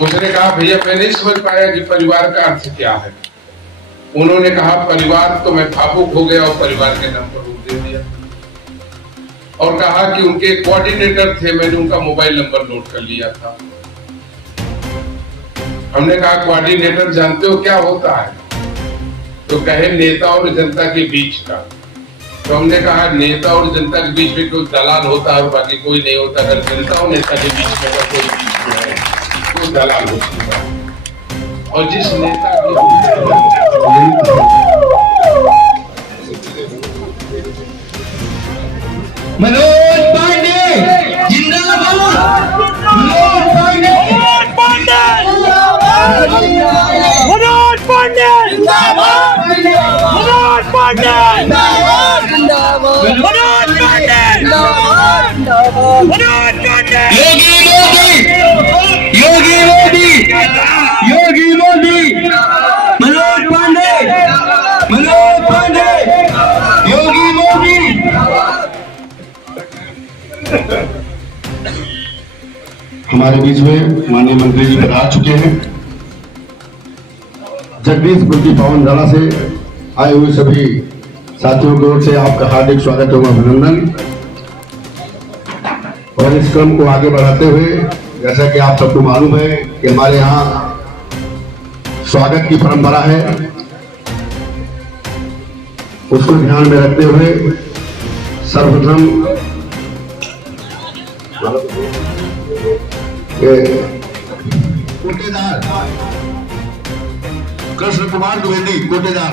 उसने कहा भैया मैं नहीं समझ पाया कि परिवार का अर्थ क्या है। उन्होंने कहा परिवार, तो मैं भावुक हो गया और परिवार के नाम पर रोक दे दिया और कहा कि उनके कोऑर्डिनेटर थे, मैंने उनका मोबाइल नंबर नोट कर लिया था। हमने कहा कोऑर्डिनेटर जानते हो क्या होता है? तो कहे नेता और जनता के बीच का। तो हमने कहा नेता और जनता के बीच में कोई दलाल होता है और बाकी कोई नहीं होता। अगर जनता और नेता के बीच में अगर कोई बीच में है तो दलाल हो सकता है। और जिस नेता मनोज पांडे जिंदाबाद, मनोज पांडे मनोज पांडे जिंदाबाद, मनोज पांडे जिंदाबाद, मनोज पांडे जिंदाबाद, मनोज पांडे। योगी मोदी, योगी मोदी, मनोज पांडे, मनोज पांडे, योगी मोदी। हमारे बीच में माननीय मंत्री जी आ चुके हैं। जगदीशपुर की पावन धरा से आए हुए सभी साथियों की ओर से आपका हार्दिक स्वागत एवं अभिनंदन। और इस क्रम को आगे बढ़ाते हुए, जैसा कि आप सबको मालूम है कि हमारे यहाँ स्वागत की परंपरा है, उसको ध्यान में रखते हुए सर्वप्रथम कोटेदार कृष्ण कुमार द्विवेदी, कोटेदार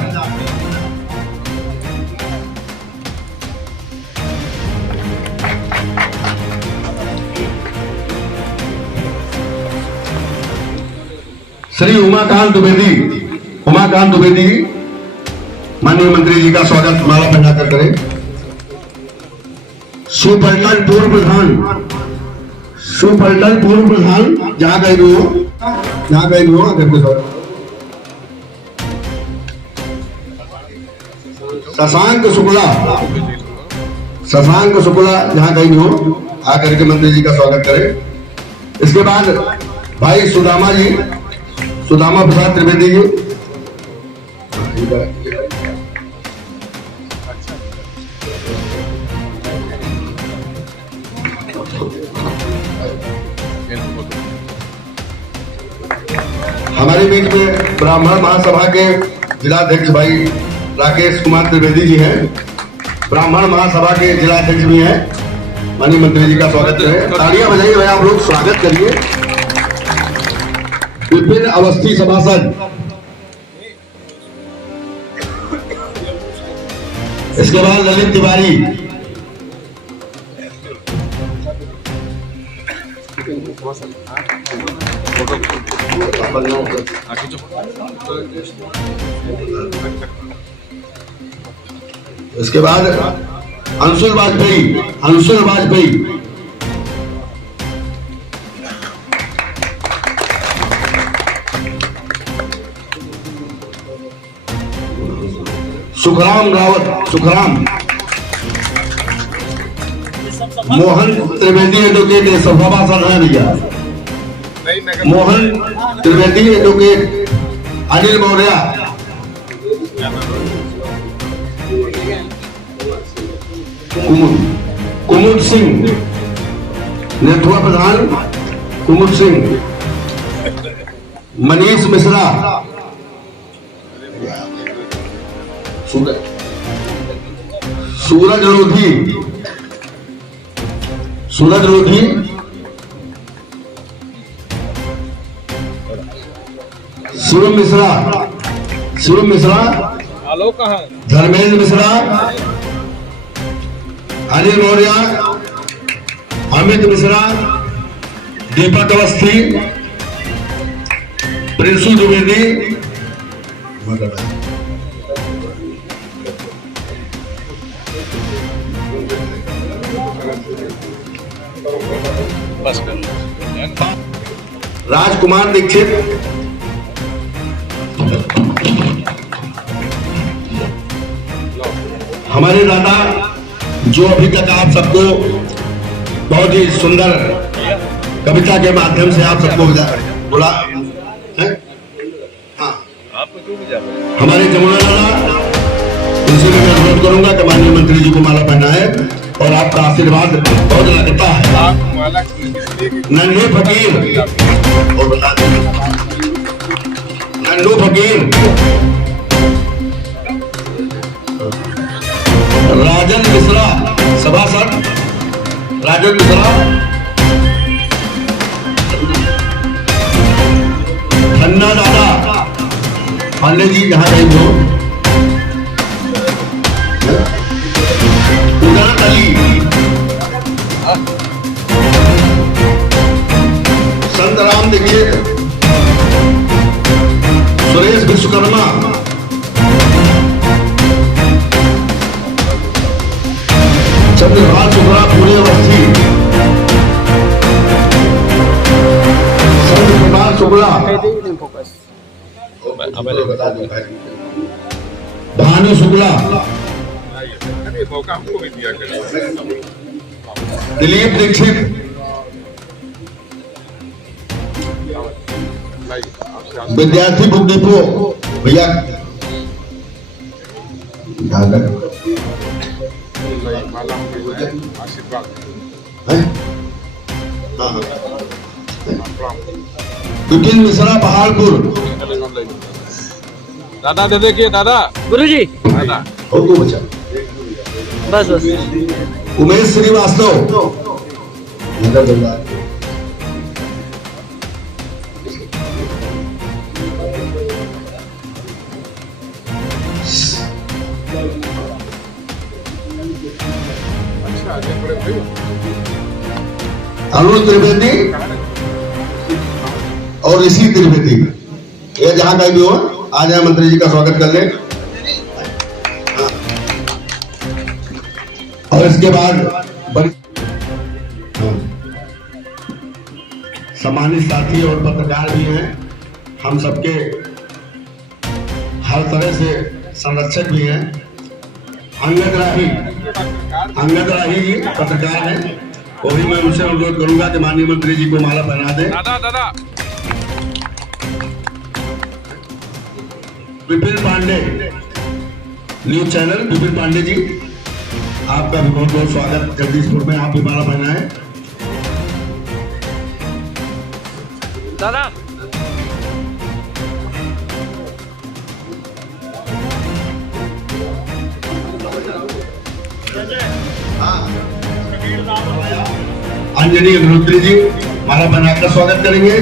श्री उमाकांत द्विवेदी, उमाकांत द्विवेदी माननीय मंत्री जी का स्वागत माला पहनाकर करें। सुपलटन पूर्व प्रधान, सुपलटन पूर्व प्रधान जहां गए हो, जहां गए हो करके शशांक शुक्ला, शशांक शुक्ला जहां गए हो आकर के मंत्री जी का स्वागत करें। इसके बाद भाई सुदामा जी, सुदामा प्रसाद त्रिवेदी जी, हमारे बीच में ब्राह्मण महासभा के जिलाध्यक्ष भाई राकेश कुमार त्रिवेदी जी हैं, ब्राह्मण महासभा के जिलाध्यक्ष भी हैं। माननीय मंत्री जी का स्वागत करें, तालियां बजाइए भाई, आप लोग स्वागत करिए। विपिन अवस्थी सभासद, इसके बाद ललित तिवारी, इसके बाद अंशुल वाजपेयी, अंशुल वाजपेयी, सुखराम रावत, सुखराम, मोहन त्रिवेदी एडवोकेट सभासद है भैया, मोहन त्रिवेदी एडवोकेट, अनिल मौर्य, कुमुद सिंह, नेतुआ प्रधान कुमुद सिंह, मनीष मिश्रा, सूरज लोधी, सूरज लोधी, शिवम मिश्रा, शिवम मिश्रा, धर्मेंद्र मिश्रा, अनिल मौर्य, अमित मिश्रा, दीपक अवस्थी, प्रिंसु द्विवेदी, राजकुमार दीक्षित, हमारे दादा जो अभी तक आप सबको बहुत ही सुंदर कविता के माध्यम से आप सबको बुला हैं? हाँ, हमारे जमुना लाला, उनसे भी मैं अनुरोध करूंगा कि माननीय मंत्री जी को माला पहनाए और आपका आशीर्वाद बहुत लगता है। नन्हे फकीर और बता दें नन्नू फकीर राजन मिश्रा सभासद, राजन मिश्रा, खन्ना दादा पांडे जी यहाँ कहीं हो, उदयनाथ अली, संतराम दीक्षित, सुरेश विश्वकर्मा, चंद्रपाल शुक्ला पूरे अवस्थी, चंद्रपाल शुक्ला, भानु शुक्ला, दिलीप दीक्षित, विद्यार्थी बुक डिपो भैया, विपिन मिश्रा पहाड़पुर, दादा दे देखिए दादा गुरुजी दादा और को बचा बस बस उमेश श्रीवास्तव, अरुण त्रिवेदी और ऋषि त्रिवेदी, ये जहां कहीं भी हो आ जाए, मंत्री जी का स्वागत कर ले। और इसके बाद बड़ी सम्मानित साथी और पत्रकार भी हैं, हम सबके हर तरह से संरक्षक भी हैं। अंगद राही जी पत्रकार हैं, वो भी मैं उनसे अनुरोध करूंगा कि माननीय मंत्री जी को माला पहना दें। दादा विपिन पांडे न्यूज चैनल, विपिन पांडे जी आपका भी बहुत बहुत स्वागत जगदीशपुर में, आप भी माला पहनाएं। दादा अंजनी अग्निहोत्री जी माला पहनाकर स्वागत करेंगे।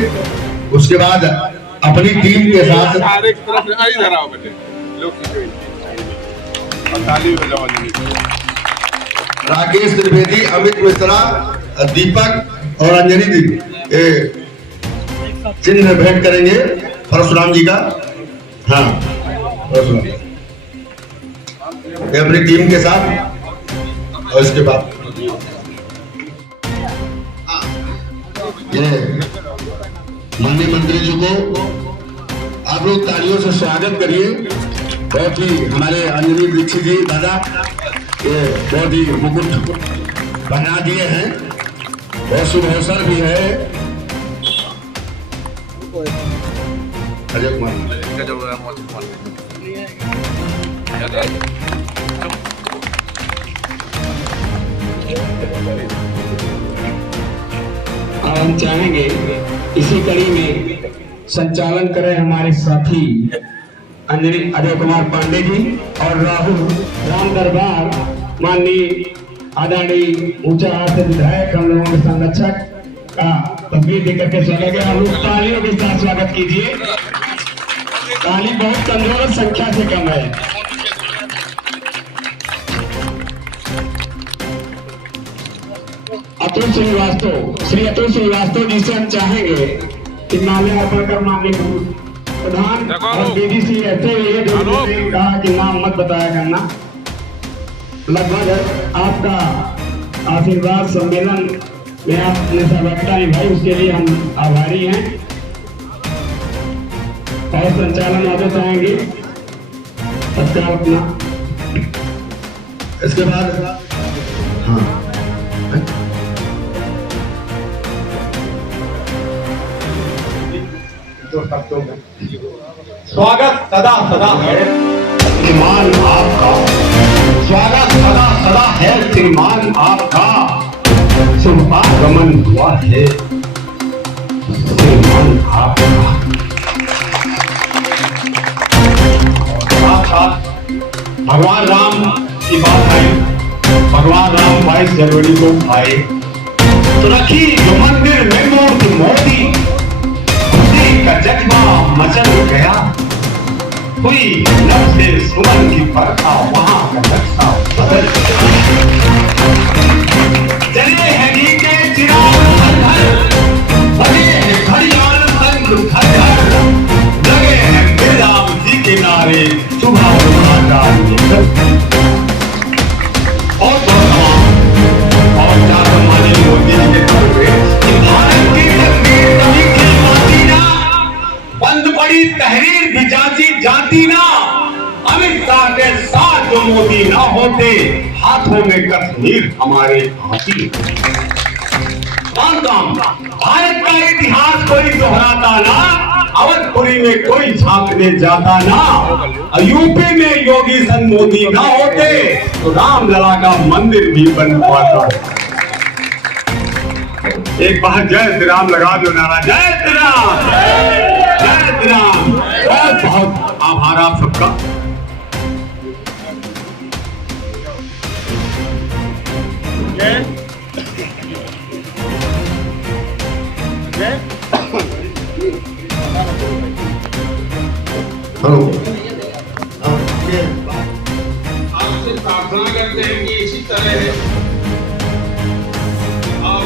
उसके बाद अपनी टीम के साथ राकेश त्रिवेदी, अमित मिश्रा, दीपक और अंजनी जी चिन्ह भेंट करेंगे परशुराम जी का। हाँ, परशुराम ये अपनी टीम के साथ। और इसके बाद ये माननीय मंत्री जी को आप लोग तालियों से स्वागत करिए। बहुत ही हमारे अंजनी दीक्षित जी दादा ये बहुत ही मुकुट बना दिए हैं, बहुत शुभ अवसर भी है। अजय कुमार अब हम चाहेंगे इसी कड़ी में संचालन करें हमारे साथी अंजनी अजय कुमार पांडे जी और राहुल राम दरबार, माननीय आदरणीय ऊंचा आसन विधायक, हम लोगों के संरक्षक का तस्वीर देकर के चले गए। हम लोग तालियों के साथ स्वागत कीजिए। ताली बहुत कमजोर संख्या से कम है। अतुल श्रीवास्तव, श्री अतुल श्रीवास्तव जी से हम चाहेंगे कि माल्यार्पण कर माननीय प्रधान और बीडीसी रहते हुए कहा कि नाम मत बताया करना। लगभग आपका आशीर्वाद सम्मेलन में आपने सहभागिता निभाई, उसके लिए हम आभारी हैं। और संचालन आगे चाहेंगे तत्काल अपना। इसके बाद हाँ दो शब्दों में। स्वागत सदा सदा है श्रीमान आपका, स्वागत सदा सदा है श्रीमान आपका, शुभ आगमन हुआ है श्रीमान आपका। साथ भगवान राम की बात आई, भगवान राम 22 जनवरी को आए तो रखी जो मंदिर में मूर्ति मोदी, खुशी का जज्बा मचल गया, हुई नफ्से सुमन की बरखा, वहां का नक्शा बदल चले हैं के चिराग घर घर, बजे हैं घड़ियाल संग घर घर, लगे हैं मेरे राम जी के नारे, सुबह उठा डालिए और मोदी जी के तौर पे भारत की तस्वीर कभी खिलवाती ना, बंद पड़ी तहरीर भी जाती ना, अमित शाह के साथ जो मोदी ना होते, हाथों में कश्मीर हमारे आती। भारत का इतिहास कोई दोहराता ना, अवधपुरी में कोई झांकने जाता ना, यूपी में योगी सन मोदी ना होते तो रामलला का मंदिर भी बन पाता। एक बार जय श्री राम लगा दो नारा, जय श्री राम, जय श्री राम। बहुत बहुत आभार आप सबका। हेलो, आपसे प्रार्थना करते हैं कि इसी तरह आप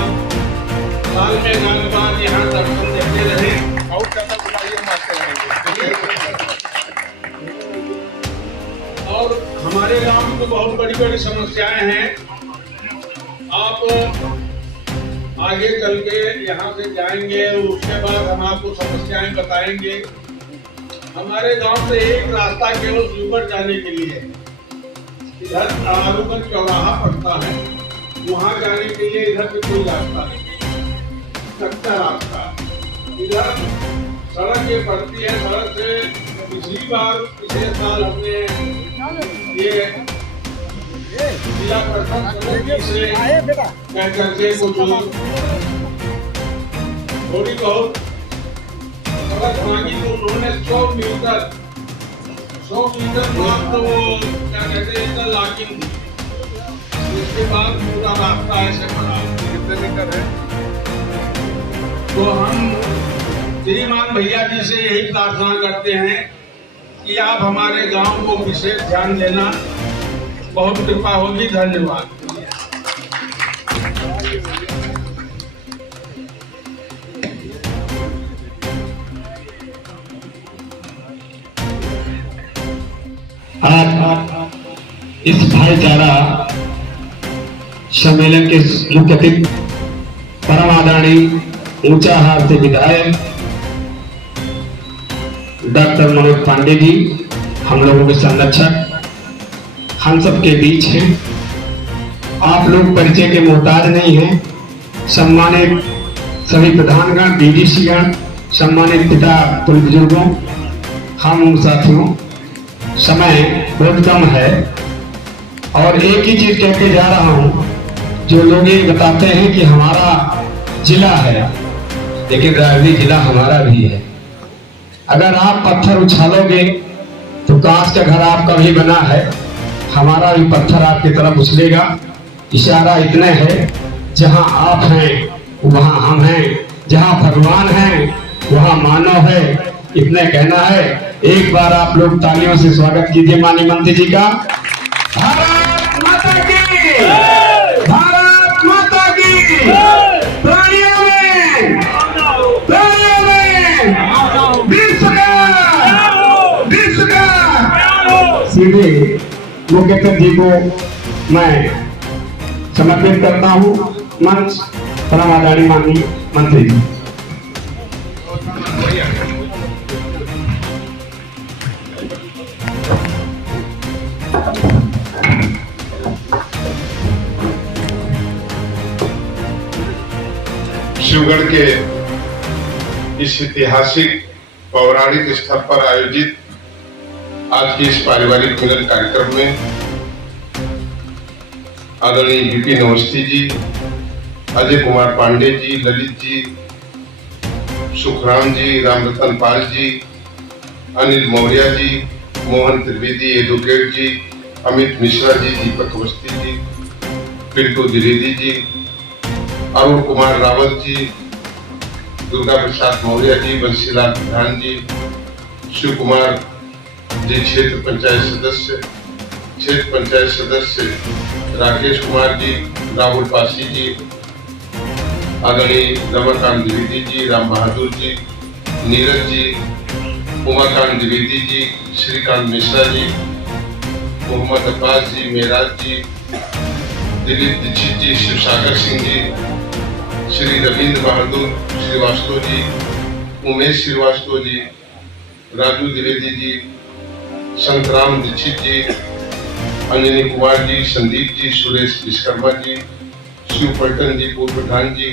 साल में एक बार यहाँ दर्शन देते रहे और ज्यादा बुलाइए मारते रहेंगे। और हमारे गांव में तो बहुत बड़ी बड़ी समस्याएं हैं, आप आगे चल के यहाँ से जाएंगे, उसके बाद हम आपको समस्याएं बताएंगे। हमारे गांव से एक रास्ता केवल शिवगढ़ जाने के लिए है, इधर आलूगढ़ चौराहा पड़ता है, वहां जाने के लिए इधर से कोई रास्ता नहीं, कच्चा रास्ता। इधर सड़क ये पड़ती है, सड़क से पिछली बार पिछले साल हमने ये जिला परिषद से कह करके कुछ थोड़ी बहुत सड़क मांगी तो उन्होंने 100 मीटर मात्र वो क्या कहते हैं लॉकिंग, उसके बाद पूरा रास्ता ऐसे पड़ा। कितने मीटर है? तो हम श्रीमान भैया जी से यही प्रार्थना करते हैं कि आप हमारे गांव को विशेष ध्यान देना, बहुत कृपा होगी। धन्यवाद। आज इस भाईचारा सम्मेलन के मुख्य अतिथि परम आदरणीय ऊंचाहार से विधायक डॉक्टर मनोज पांडे जी, हम लोगों के संरक्षक, हम सब के बीच हैं। आप लोग परिचय के मोहताज नहीं हैं। सम्मानित सभी प्रधानगण, डीडीसीगण, सम्मानित पिता कुल बुजुर्गों, हम साथियों, समय बहुत कम है और एक ही चीज कह के जा रहा हूं। जो लोग ये बताते हैं कि हमारा जिला है, लेकिन राजनीति जिला हमारा भी है। अगर आप पत्थर उछालोगे तो कांच का घर आपका भी बना है, हमारा भी पत्थर आपकी तरफ उछलेगा। इशारा इतने है, जहां आप हैं वहां हम हैं, जहां भगवान हैं वहां मानव है, इतने कहना है। एक बार आप लोग तालियों से स्वागत कीजिए माननीय मंत्री जी का। भारत माता की, भारत माता की। प्राणियों में विश्व का सीधे मुख्यमंत्री जी को मैं समर्पित करता हूँ। मंच परम आदरणीय माननीय मंत्री जी। शिवगढ़ के इस ऐतिहासिक पौराणिक स्थल पर आयोजित आज के इस पारिवारिक मिलन कार्यक्रम में आदरणीय विपिन अवस्थी जी, अजय कुमार पांडे जी, ललित जी, सुखराम जी, रामरतन पाल जी, अनिल मौर्य जी, मोहन त्रिवेदी एडवोकेट जी, अमित मिश्रा जी, दीपक अवस्थी जी, पिंटू द्विवेदी जी, अरुण कुमार रावत जी, दुर्गा प्रसाद मौर्य जी, बंसीलाल प्रधान जी, शिव कुमार जी क्षेत्र पंचायत सदस्य राकेश कुमार जी, राहुल पासी जी, आदरणीय रमाकांत द्विवेदी जी, राम बहादुर जी, नीरज जी, उमाकांत द्विवेदी जी, श्रीकांत मिश्रा जी, मोहम्मद अब्बास जी, मेराज जी, दिलीप दीक्षित जी, शिवसागर सिंह जी, श्री रविंद्र बहादुर श्रीवास्तव जी, उमेश श्रीवास्तव जी, राजू द्विवेदी जी, संतराम दीक्षित जी, अंजनी कुमार जी, संदीप जी, सुरेश विश्वकर्मा जी, शिव पलटन जी पूर्व प्रधान जी,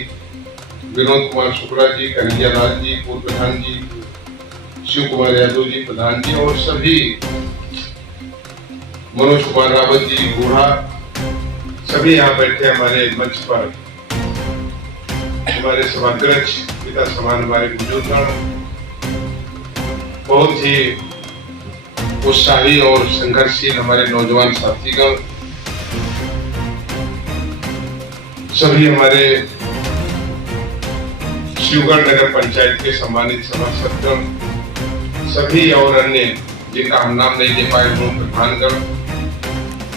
विनोद कुमार शुक्ला जी, कन्हैया लाल जी पूर्व प्रधान जी, शिव कुमार यादव जी प्रधान जी और सभी, मनोज कुमार रावत जी बूढ़ा, सभी यहाँ बैठे हमारे मंच पर, हमारे सभाध्यक्ष पिता समान हमारे बुजुर्गगण, बहुत ही उत्साही और संघर्षशील हमारे नौजवान साथीगण, सभी हमारे शिवगढ़ नगर पंचायत के सम्मानित सभासदगण, सभी और अन्य जिनका हम नाम नहीं ले पाए वो प्रधानगण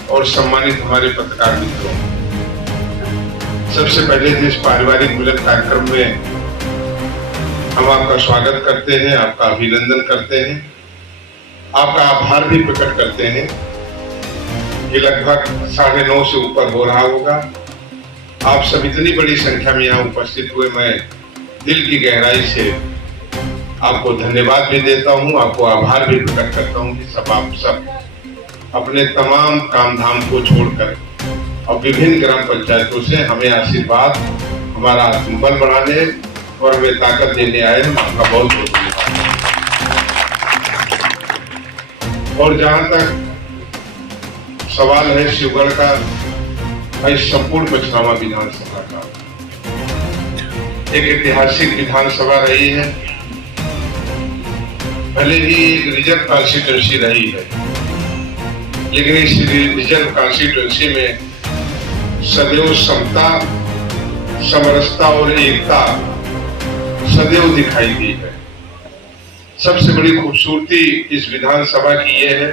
और सम्मानित हमारे पत्रकार मित्रों, सबसे पहले इस पारिवारिक मिलन कार्यक्रम में हम आपका स्वागत करते हैं, आपका अभिनंदन करते हैं, आपका आभार भी प्रकट करते हैं कि लगभग 9:30 से ऊपर हो रहा होगा। आप सब इतनी बड़ी संख्या में यहाँ उपस्थित हुए, मैं दिल की गहराई से आपको धन्यवाद भी देता हूँ, आपको आभार भी प्रकट करता हूँ कि आप सब अपने तमाम काम धाम को छोड़कर और विभिन्न ग्राम पंचायतों से हमें आशीर्वाद, हमारा आत्मबल बढ़ाने और हमें ताकत देने आए हैं। आपका बहुत बहुत धन्यवाद। और जहां तक सवाल है शिवगढ़ का, इस संपूर्ण पचनावा विधानसभा का एक ऐतिहासिक विधानसभा रही है, भले ही एक रिजर्व कॉन्स्टिट्यूंसी रही है, लेकिन इस रिजर्व कॉन्स्टिट्यूंसी में सदैव समता, समरसता और एकता सदैव दिखाई दी है। सबसे बड़ी खूबसूरती इस विधानसभा की यह है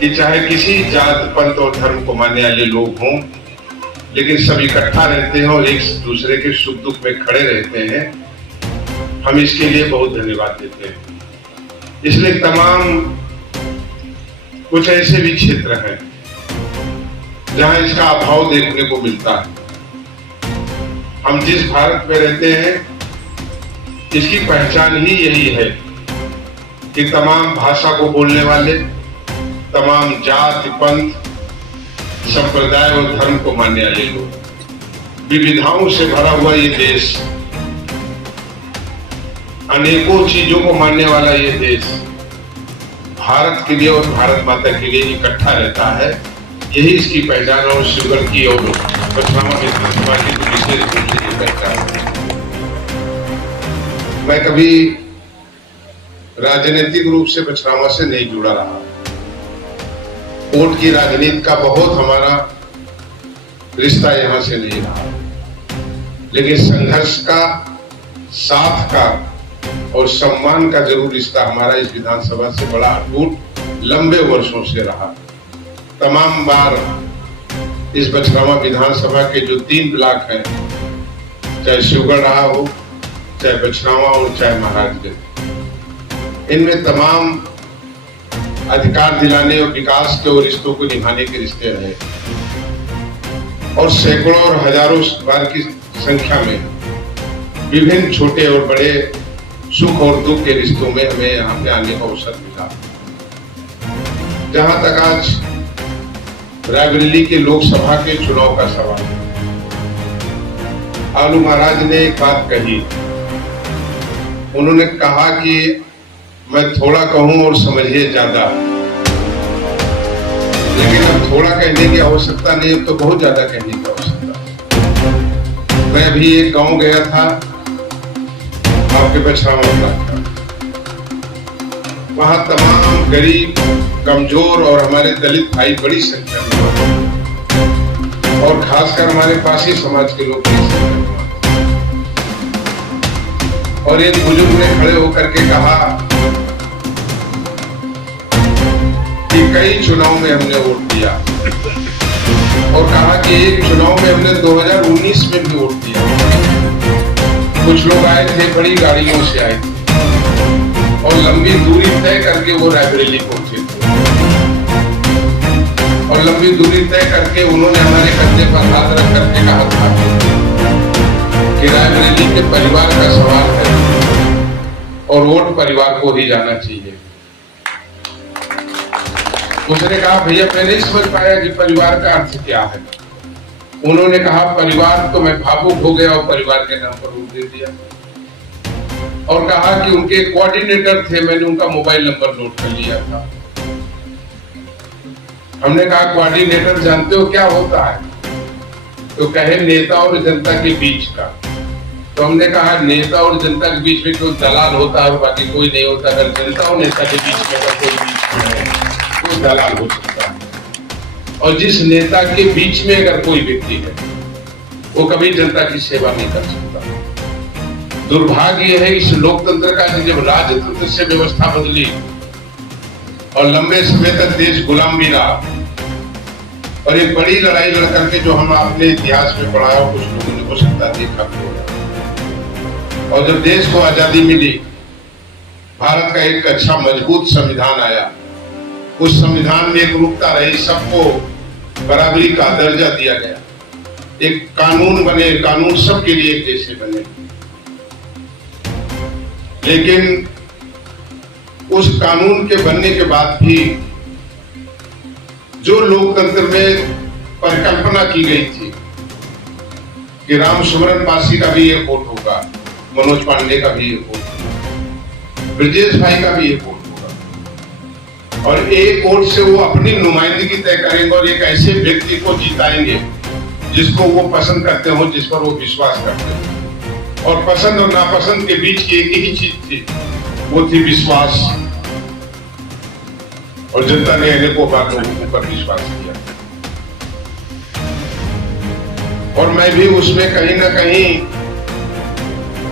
कि चाहे किसी जात पंथ और धर्म को मानने वाले लोग हों, लेकिन सब इकट्ठा रहते हैं और एक दूसरे के सुख दुख में खड़े रहते हैं। हम इसके लिए बहुत धन्यवाद देते हैं। इसलिए तमाम कुछ ऐसे भी क्षेत्र हैं जहां इसका अभाव देखने को मिलता है। हम जिस भारत में रहते हैं इसकी पहचान ही यही है कि तमाम भाषा को बोलने वाले, तमाम जाति पंथ संप्रदाय और धर्म को मानने वाले लोग, विविधताओं से भरा हुआ ये देश, अनेकों चीजों को मानने वाला ये देश भारत के लिए और भारत माता के लिए इकट्ठा रहता है। यही इसकी पहचान और शिवगढ़ की और पचनावा विधानसभा की विशेष रूप से पहचान है। मैं कभी राजनीतिक रूप से पचनावा से नहीं जुड़ा रहा, वोट की राजनीति का बहुत हमारा रिश्ता यहाँ से नहीं रहा, लेकिन संघर्ष का, साथ का और सम्मान का जरूर रिश्ता हमारा इस विधानसभा से बड़ा अटूट लंबे वर्षों से रहा। तमाम बार इस पचनावा विधानसभा के जो 3 ब्लॉक हैं, चाहे शिवगढ़ रहा हो, चाहे पचनावा और चाहे महाराजगंज, इनमें तमाम अधिकार दिलाने और विकास के और रिश्तों को निभाने के रिश्ते रहे और सैकड़ों और हजारों बार की संख्या में विभिन्न छोटे और बड़े सुख और दुख के रिश्तों में हमें यहाँ पे आने का अवसर मिला। जहां तक आज रायबरेली के लोकसभा के चुनाव का सवाल है, आलू महाराज ने एक बात कही, उन्होंने कहा कि मैं थोड़ा कहूं और समझिए ज्यादा, लेकिन अब थोड़ा कहने की आवश्यकता नहीं, अब तो बहुत ज्यादा कहने की आवश्यकता। मैं अभी एक गांव गया था आपके बछरावा का, वहां तमाम गरीब, कमजोर और हमारे दलित भाई बड़ी संख्या में, और खासकर हमारे पासी समाज के लोग बड़ी संख्या में। और एक बुजुर्ग ने खड़े होकर के कहा कि कई चुनाव में हमने वोट दिया, और कहा कि एक चुनाव में हमने 2019 में भी वोट दिया। कुछ लोग आए थे, बड़ी गाड़ियों से आए थे और लंबी दूरी तय करके वो रायबरेली पहुंचे थे, और लंबी दूरी तय करके उन्होंने हमारे कंधे पर हाथ रख करके कहा था कि रायबरेली के परिवार का सवाल है और वोट परिवार को ही जाना चाहिए। उसने कहा भैया मैं नहीं समझ पाया कि परिवार का अर्थ क्या है। उन्होंने कहा परिवार, तो मैं भावुक हो गया और परिवार के नाम पर वोट दे दिया, और कहा कि उनके कोऑर्डिनेटर थे, मैंने उनका मोबाइल नंबर नोट कर लिया था। हमने कहा कोऑर्डिनेटर जानते हो क्या होता है? तो कहे नेता और जनता के बीच का। तो हमने कहा नेता और जनता के बीच में कोई दलाल होता है और बाकी कोई नहीं होता। अगर जनता और नेता के बीच में अगर कोई बीच में है, कोई दलाल हो सकता है। और जिस नेता के बीच में अगर कोई व्यक्ति है, वो कभी जनता की सेवा नहीं कर सकता। दुर्भाग्य है इस लोकतंत्र का कि जब राजतंत्र से व्यवस्था बदली और लंबे समय तक देश गुलाम भी रहा, और एक बड़ी लड़ाई लड़ करके जो हम अपने इतिहास में पढ़ा और कुछ लोगों ने हो सकता देखा भी होगा, और जब देश को आजादी मिली, भारत का एक अच्छा मजबूत संविधान आया। उस संविधान में एक रूपता रही, सबको बराबरी का दर्जा दिया गया, एक कानून बने, कानून सबके लिए एक जैसे बने। लेकिन उस कानून के बनने के बाद भी जो लोकतंत्र में परिकल्पना की गई थी कि राम सुमरन पासी का भी एक वोट होगा, मनोज पांडे का भी एक वोट होगा, ब्रजेश भाई का भी एक वोट होगा, और एक वोट से वो अपनी नुमाइंदगी तय करेंगे और एक ऐसे व्यक्ति को जिताएंगे जिसको वो पसंद करते हो, जिस पर वो विश्वास करते हो। और पसंद और नापसंद के बीच की एक ही चीज थी, वो थी विश्वास, और जनता ने अनेकों बार लोगों पर विश्वास किया, और मैं भी उसमें कहीं ना कहीं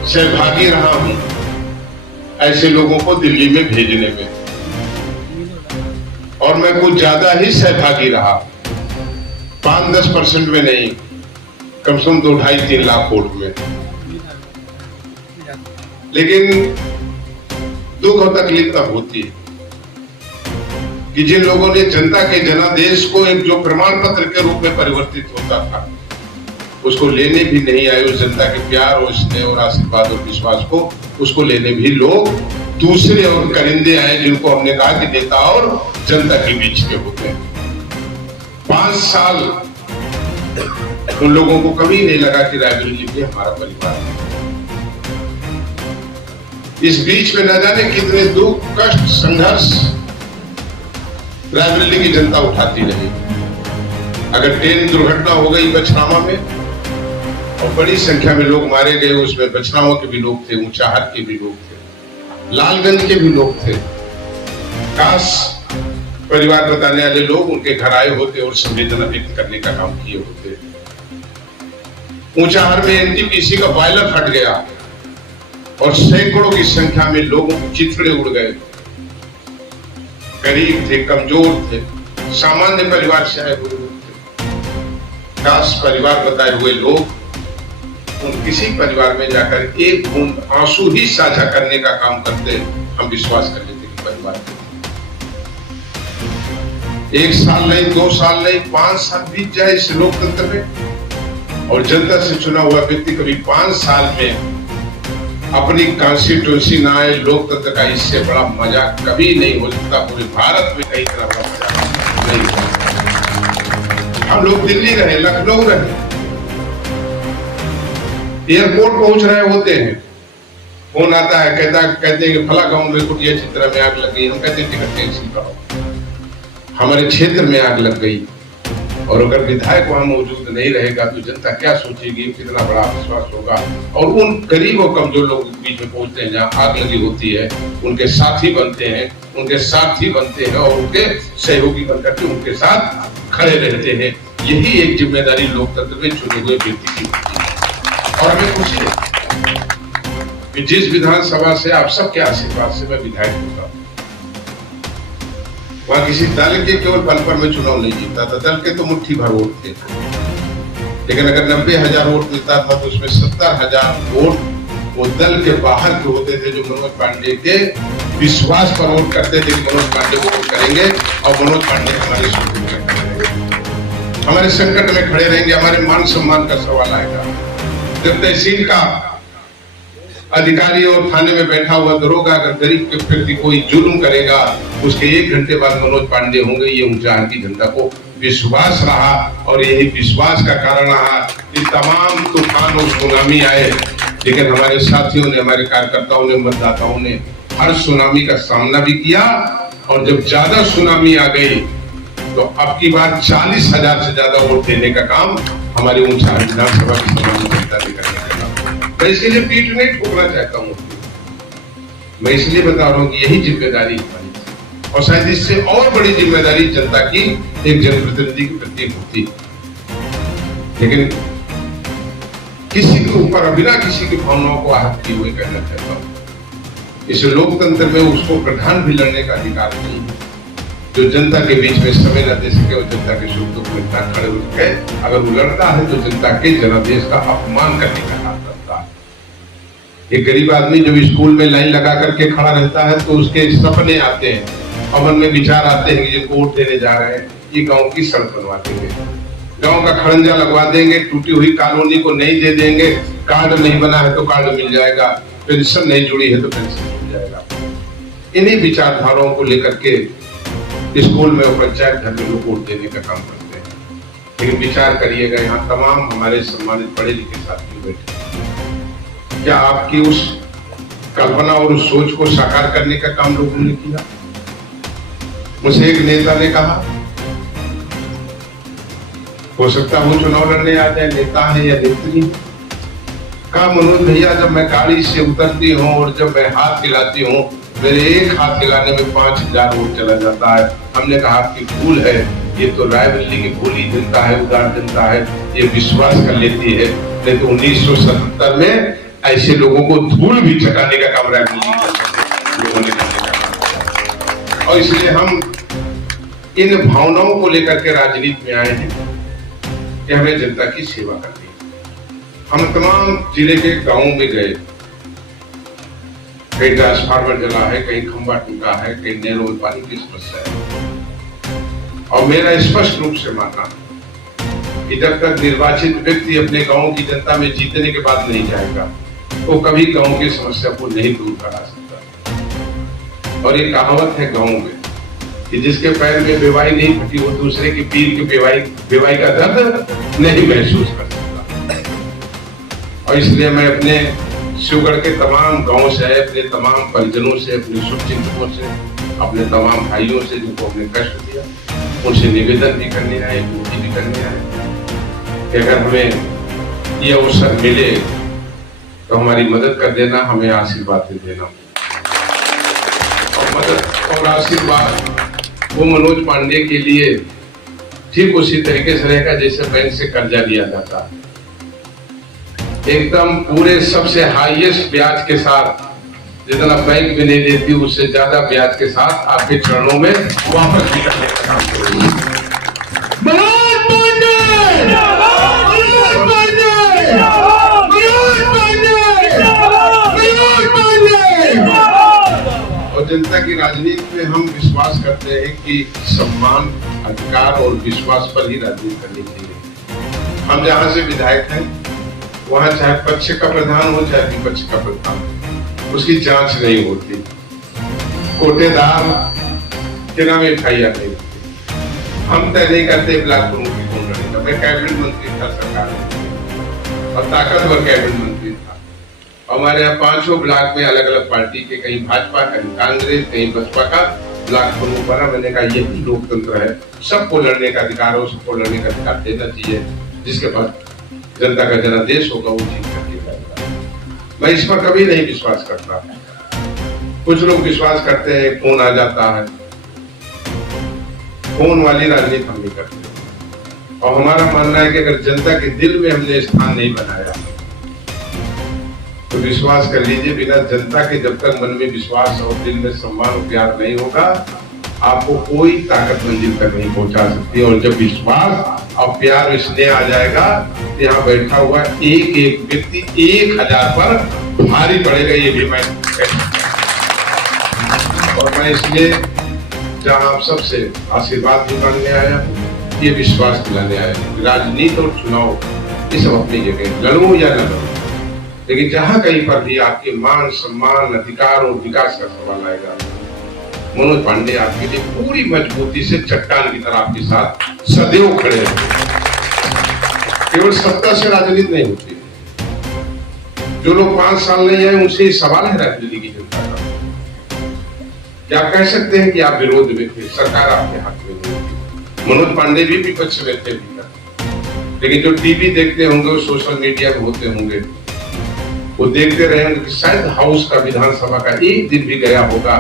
सहभागी रहा हूं ऐसे लोगों को दिल्ली में भेजने में, और मैं कुछ ज्यादा ही सहभागी रहा, 5-10% में नहीं, कम से कम 2-2.5-3 लाख वोट में। लेकिन दुख और तकलीफ तब होती है कि जिन लोगों ने जनता के जनादेश को एक जो प्रमाण पत्र के रूप में परिवर्तित होता था, उसको लेने भी नहीं आए, उस जनता के प्यार और स्नेह और आशीर्वाद और विश्वास को, उसको लेने भी लोग दूसरे और करिंदे आए, जिनको हमने कहा कि नेता और जनता के बीच के होते हैं। 5 साल उन लोगों को कभी नहीं लगा कि रायबरेली भी हमारा परिवार है। इस बीच में न जाने कितने दुख, कष्ट, संघर्ष रायबरेली की जनता उठाती रही। अगर ट्रेन दुर्घटना हो गई बछरावा में और बड़ी संख्या में लोग मारे गए, उसमें बछरावा के भी लोग थे, ऊंचाहार के भी लोग थे, लालगंज के भी लोग थे। काश परिवार बताने वाले लोग उनके घर आए होते और संवेदना व्यक्त करने का काम किए होते। ऊंचाहार में एनटीपीसी का बॉयलर फट गया और सैकड़ों की संख्या में लोगों के चिथड़े उड़ गए। गरीब थे, कमजोर थे, सामान्य परिवार से आए हुए लोग थे। काश परिवार बताए हुए लोग उन किसी परिवार में जाकर एक बूंद आंसू ही साझा करने का काम करते, हम विश्वास कर लेते कि परिवार 1 साल नहीं, 2 साल नहीं, 5 साल बीत जाए इस लोकतंत्र में, और जनता से चुना हुआ व्यक्ति कभी 5 साल में अपनी कॉन्स्टिट्यूंसी ना आए, लोकतंत्र का इससे बड़ा मजाक कभी नहीं हो सकता। पूरे भारत में कई तरह का मजाक नहीं हो। हम लोग दिल्ली रहे, लखनऊ रहे, एयरपोर्ट पहुंच रहे होते हैं, फोन आता है, कहते हैं कि फला गांव में कुटिया चित्रा में आग लग गई। हम कहते हैं टिकट कैंसिल करो, हमारे क्षेत्र में आग लग गई। और अगर विधायक वहां मौजूद नहीं रहेगा तो जनता क्या सोचेगी, कितना बड़ा विश्वास होगा। और उन गरीब और कमजोर लोगों के बीच में पहुंचते हैं जहां आग लगी होती है, उनके साथी बनते हैं, और उनके सहयोगी बनकर के उनके साथ खड़े रहते हैं। यही एक जिम्मेदारी लोकतंत्र में चुने हुए व्यक्ति की होती है। और हमें खुशी है कि जिस विधानसभा से आप सबके आशीर्वाद से मैं विधायक होता हूँ, वहां किसी दल के केवल बल पर मैं चुनाव नहीं जीतता था। दल के तो मुट्ठी भर वोट थे, लेकिन अगर 90,000 वोट मिलता था तो उसमें 70,000 वोट वो दल के बाहर के होते थे, जो मनोज पांडे के विश्वास पर वोट करते थे कि मनोज पांडे को वोट करेंगे और मनोज पांडे हमारे हमारे संकट में खड़े रहेंगे। हमारे मान सम्मान का सवाल आएगा। जब तहसील का अधिकारी और थाने में बैठा हुआ दरोगा अगर गरीब के प्रति कोई जुल्म करेगा, उसके 1 घंटे बाद मनोज पांडे होंगे, ये ऊंचाहार की जनता को विश्वास रहा। और यही विश्वास का कारण रहा कि तमाम तूफान और सुनामी आए, लेकिन हमारे साथियों ने, हमारे कार्यकर्ताओं ने, मतदाताओं ने हर सुनामी का सामना भी किया। और जब ज्यादा सुनामी आ गई तो अब की बार 40,000 से ज्यादा वोट देने का काम हमारे ऊंचाहार विधानसभा की सामान्य जनता ने करना है। मैं इसके लिए पीठ नहीं ठोकना चाहता हूँ, मैं इसलिए बता रहा हूँ कि यही जिम्मेदारी हमारी, और शायद इससे और बड़ी जिम्मेदारी जनता की एक जनप्रतिनिधि के प्रति होती है। लेकिन किसी के ऊपर बिना किसी की भावनाओं को आहत किए हुए कहना चाहता हूँ, इस लोकतंत्र में उसको प्रधान भी लड़ने का अधिकार नहीं है जो जनता के बीच में समय न दे सके और जनता के सुख दुख में खड़े हो सके। अगर वो लड़ता है तो जनता के जनादेश का अपमान करने का काम करता है। एक गरीब आदमी जब स्कूल में लाइन लगा करके खड़ा रहता है तो उसके सपने आते हैं और मन में विचार आते हैं कि जिनको वोट देने जा रहे हैं ये गाँव की सड़क बनवा देंगे, गाँव का खड़ंजा लगवा देंगे, टूटी हुई कॉलोनी को नहीं दे देंगे, कार्ड नहीं बना है तो कार्ड मिल जाएगा, पेंशन नहीं जुड़ी है तो पेंशन मिल जाएगा। इन्हीं विचारधाराओं को लेकर के स्कूल में और पंचायत घर में लोग वोट देने का काम करते हैं। लेकिन विचार करिएगा, यहाँ तमाम हमारे सम्मानित पढ़े लिखे साथी बैठे, क्या आपकी उस कल्पना और उस सोच को साकार करने का काम लोगों ने किया? मुझे एक नेता ने कहा, हो सकता है वो चुनाव लड़ने आ जाए, नेता है या नेत्री, कहा मनोज भैया जब मैं गाड़ी से उतरती हूँ और जब मैं हाथ हिलाती हूँ, मेरे एक हाथ हिलाने में 5,000 वोट चला जाता है। हमने कहा आपकी भूल है, ये तो रायबरेली की भोली जनता है, उदार जनता है, ये विश्वास कर लेती है। नहीं तो 1977 में ऐसे लोगों को धूल भी चटाने का काम रायबरेली लोगों ने किया। और इसलिए हम इन भावनाओं को लेकर के राजनीति में आए हैं कि हमें जनता की सेवा करनी है। हम तमाम जिले के गांवों में गए, कहीं ट्रांसफार्मर जला है, कहीं खंबा टूटा है, कहीं नहरों में पानी की समस्या है। और मेरा स्पष्ट रूप से मानना कि जब तक निर्वाचित व्यक्ति अपने गांव की जनता में जीतने के बाद नहीं जाएगा वो कभी गांव की समस्या को नहीं दूर करा सकता। और ये कहावत है गांव में कि जिसके पैर में बेवाई नहीं फटी वो दूसरे के पीर के बेवाई का दर्द नहीं महसूस कर सकता। और इसलिए मैं अपने शिवगढ़ के तमाम गांव से, अपने तमाम परिजनों से, अपने शुभचिंतकों से, अपने तमाम भाइयों से जिनको अपने कष्ट दिया, उनसे निवेदन भी करने आए, विनती भी करने आए कि अगर हमें ये अवसर मिले तो हमारी मदद कर देना, हमें आशीर्वाद दे देना। और मदद और आशीर्वाद वो मनोज पांडे के लिए ठीक उसी तरीके से रहेगा जैसे बैंक से कर्जा लिया जाता है, एकदम पूरे सबसे हाईएस्ट ब्याज के साथ, जितना बैंक में नहीं देती उससे ज्यादा ब्याज के साथ आपके चरणों में वापस भी करने का काम करेंगे। और जनता की राजनीति में हम विश्वास करते हैं कि सम्मान, अधिकार और विश्वास पर ही राजनीति करनी चाहिए। हम जहाँ से विधायक हैं वहां चाहे पक्ष का प्रधान हो चाहे विपक्ष का प्रधान, उसकी जांच नहीं होती, कोटेदार के नाम FIR नहीं होती। हम तय नहीं करते ब्लॉक प्रमुख की कौन लड़ेगा। मैं कैबिनेट मंत्री था सरकार में और ताकतवर कैबिनेट मंत्री था, हमारे यहाँ 500 ब्लॉक में अलग अलग पार्टी के, कहीं भाजपा, कहीं कांग्रेस, कहीं बसपा का ब्लॉक प्रमुख बना। मैंने कहा यही लोकतंत्र है, सबको लड़ने का अधिकार हो, सबको लड़ने का अधिकार देना चाहिए। जिसके पास जनता का जनादेश होगा वो जीत करके जाएगा। मैं इस पर कभी नहीं विश्वास करता। कुछ लोग विश्वास करते हैं, फोन आ जाता है, फोन वाली राजनीति हम नहीं करते। और हमारा मानना है कि अगर जनता के दिल में हमने स्थान नहीं बनाया तो विश्वास कर लीजिए, बिना जनता के जब तक मन में विश्वास और दिल में सम्मान और प्यार नहीं होगा, आपको कोई ताकत मंजिल तक नहीं पहुंचा सकती। और जब विश्वास और प्यार इसलिए आ जाएगा, यहाँ बैठा हुआ एक एक व्यक्ति 1000 पर भारी पड़ेगा, ये भी मैं और मैं इसलिए जहाँ आप सबसे आशीर्वाद भी मांगने आया हूँ, ये विश्वास दिलाने आया हूँ। राजनीति और चुनाव ये सब अपनी जगह, लड़ो या न लड़ो, लेकिन जहां कहीं पर भी आपके मान, सम्मान, अधिकार और विकास का सवाल आएगा, मनोज पांडे आपके लिए पूरी मजबूती से चट्टान की तरह आपके साथ सदैव खड़े हैं। केवल सत्ता से राजनीति नहीं होती। जो लोग 5 साल नहीं आए उनसे सवाल है राजनीति की जनता का। क्या आप कह सकते हैं कि आप विरोध में थे, सरकार आपके हाथ में नहीं? मनोज पांडे भी विपक्ष में थे, लेकिन जो टीवी देखते होंगे, सोशल मीडिया में होते होंगे, वो देखते रहे कि शायद हाउस का, विधानसभा का एक दिन भी गया होगा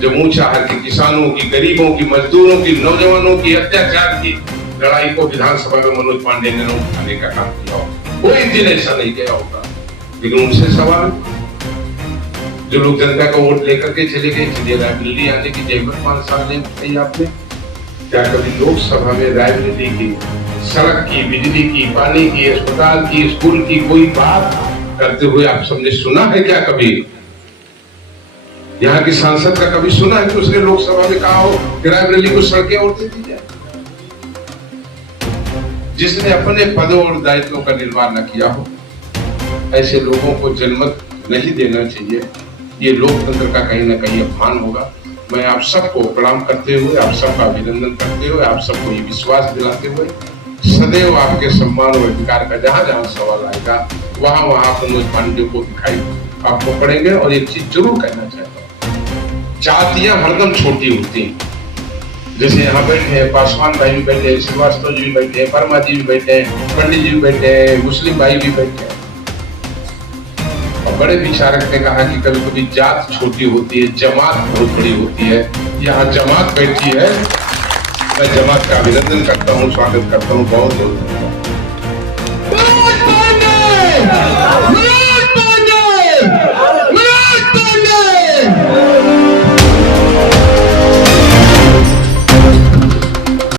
जब ऊंचाहार के किसानों की, गरीबों की, मजदूरों की, नौजवानों की, अत्याचार की लड़ाई को विधानसभा में मनोज पांडे ने उठाने का काम किया हो। कोई दिन ऐसा नहीं गया होगा। लेकिन उनसे सवाल, जो लोग जनता का वोट लेकर के चले गए, चलिए रायबरेली आने की जहमत 5 साल नहीं उठाई आपने? क्या कभी लोकसभा में रायबरेली की, सड़क की, बिजली की, पानी की, अस्पताल की, स्कूल की कोई बात करते हुए आप सबने सुना है क्या? कभी यहाँ की सांसद का कभी सुना है कि उसने लोकसभा में कहा हो कि रायबरेली को सड़कें और दे दी जाए? जिसने अपने पदों और दायित्वों का निर्वाह न किया हो, ऐसे लोगों को जनमत नहीं देना चाहिए। ये लोकतंत्र का कहीं ना कहीं अपमान होगा। मैं आप सबको प्रणाम करते हुए, आप सबका अभिनंदन करते हुए, आप सबको ये विश्वास दिलाते हुए, सदैव आपके सम्मान और अधिकार का जहां जहां सवाल आएगा, वहां वहां मनोज पांडे को दिखाई आपको पड़ेंगे। और एक चीज जरूर कहना चाहता हूँ, जातियां हरदम छोटी होती हैं। जैसे यहाँ बैठे हैं, पासवान भाई भी बैठे हैं, श्रीवास्तव जी भी बैठे हैं, वर्मा जी भी बैठे हैं, पंडित जी भी बैठे हैं, मुस्लिम भाई भी बैठे हैं। और बड़े विचारक ने कहा कि कभी कभी जात छोटी होती है, जमात बहुत बड़ी होती है। यहाँ जमात बैठी है, मैं जमात का अभिनंदन करता हूँ, स्वागत करता हूँ। बहुत बहुत धन्यवाद।